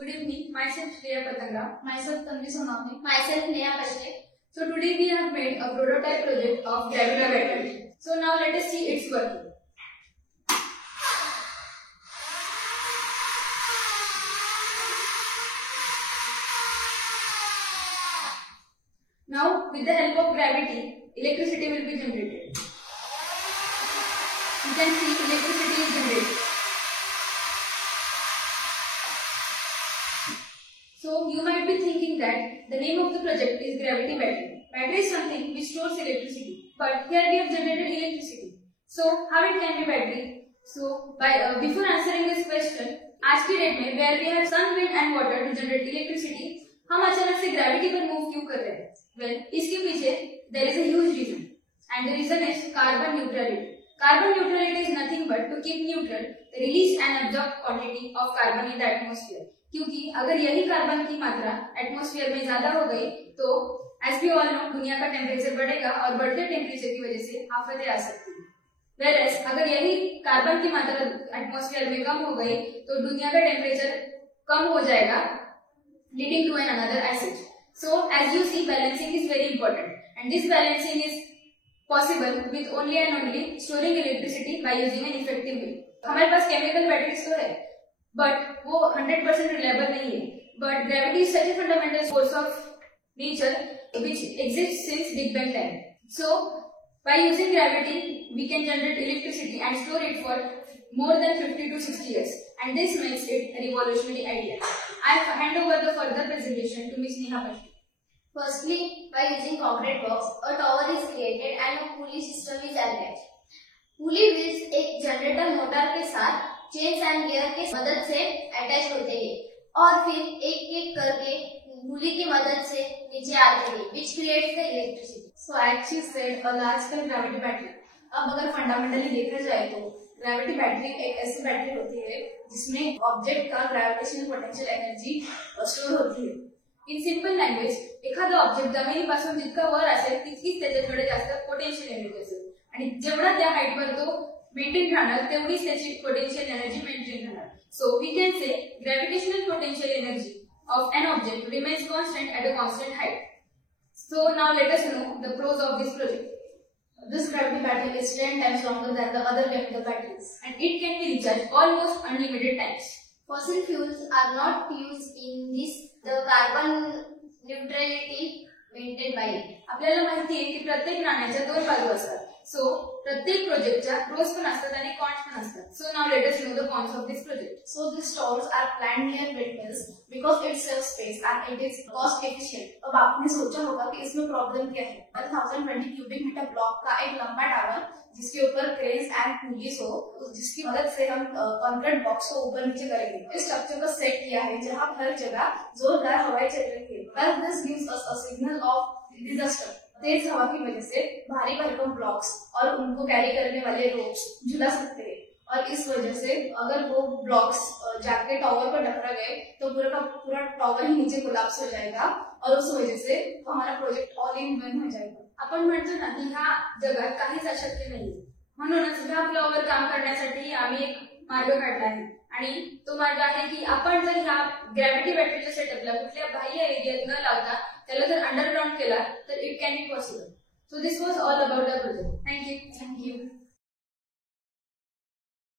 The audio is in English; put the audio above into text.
Good evening, myself Shreya Patanga. Myself Tanvi Sonamni. Myself Neha Pashke. So today we have made a prototype project of Gravita battery. So now let us see its working. Now with the help of gravity, electricity will be generated. You can see electricity is generated. So you might be thinking that the name of the project is gravity battery. Battery is something which stores electricity, but here we have generated electricity. So how it can be battery? So before answering this question, आज की date में where we have sun, wind and water to generate electricity, हम अचानक से gravity पर move क्यों कर रहे हैं? Well, इसके पीछे there is a huge reason, and the reason is carbon neutrality. Carbon neutrality is nothing but to keep neutral the release and absorbed quantity of carbon in the atmosphere. क्योंकि अगर यही carbon की मात्रा atmosphere में ज्यादा हो गई तो एज वी ऑल नो दुनिया का टेम्परेचर बढ़ेगा और बढ़ते टेम्परेचर की वजह से आफतें आ सकती हैं। वेयरएज अगर यही कार्बन की मात्रा एटमॉस्फेयर में कम हो गई तो दुनिया का टेम्परेचर कम हो जाएगा, leading to an another acid. So as you see balancing is very important and this balancing is possible with only and only storing electricity by using an effective way. हमारे पास केमिकल बैटरीज तो है but वो 100% reliable नहीं है. But gravity is such a fundamental force of nature which exists since Big Bang time. So by using gravity we can generate electricity and store it for more than 50 to 60 years, and this makes it a revolutionary idea. I hand over the further presentation to Ms. Neha Pashke. Firstly, by using concrete blocks, a tower is created and a pulley system is attached. Pulley wheels एक generator motor के साथ chains and gear की मदद से attach होते हैं और फिर एक एक करके पुली की मदद से नीचे आते हैं, which creates the electricity. So as she said, a large scale gravity battery. अब अगर फंडामेंटली देखा जाए तो ग्रेविटी बैटरी एक ऐसी बैटरी होती है जिसमें ऑब्जेक्ट का ग्रेविटेशनल पोटेंशियल एनर्जी स्टोर होती है. इन सिंपल लँग्वेज एखादा ऑब्जेक्ट जमिनीपासून जितका वर असेल तितकीच त्याच्याकडे जास्त पोटेन्शियल एनर्जी असेल आणि जेवढा त्या हाईटवर तो मेंटेन राहणार तेवढीच त्याची पोटेन्शियल एनर्जी मेंटेन राहणार. So we can say gravitational potential energy of an object remains constant at a constant height. So now let us know the pros of this project. This gravity battery is 10 times longer than the other chemical batteries, and it can be recharged almost unlimited times. Fossil fuels are not used in this. The carbon neutrality maintained by it. आपल्याला माहिती आहे की प्रत्येक नाण्याच्या दोन बाजू असतात. सो प्रत्येक प्रोजेक्टच्या प्रोस पण असतात आणि कॉन्स पण असतात. So now let us know the cons of this project. So these towers are planned near windmills because it saves space and it is cost efficient. अब आपने सोचा होगा कि इसमें प्रॉब्लम क्या है. 1020 क्यूबिक मीटर ब्लॉक का एक लंबा टावर जिसके ऊपर क्रेन्स एंड पुलीज हो, जिसकी मदद से हम कंक्रीट बॉक्स को ऊपर नीचे करेंगे. इस स्ट्रक्चर को सेट किया है जहाँ हर जगह जोरदार हवाएं चल रही है. Well, this gives us a signal of disaster. तेज हवा की वजह से भारी भरकम ब्लॉक्स और उनको कैरी करने वाले रोप्स झुला सकते हैं और इस वजह से अगर वो ब्लॉक्स जाके टावर पर टकरा गए तो पूरा का पूरा टावर ही नीचे कोलॅप्स हो जाएगा और उस वजह से हमारा प्रोजेक्ट ऑल इन वन हो जाएगा. आपण म्हणतो ना की ह्या जगात काहीच अशक्य नाही, म्हणूनच ह्या फ्लॉवर काम करण्यासाठी आम्ही एक मार्ग काढला आहे आणि तो मार्ग आहे की आपण जर ह्या ग्रॅव्हिटी बॅटरीच्या सेटअपला कुठल्या बाह्य एरियात न लावता त्याला जर अंडरग्राउंड केला तर it can be possible. So this was all about the project. Thank you.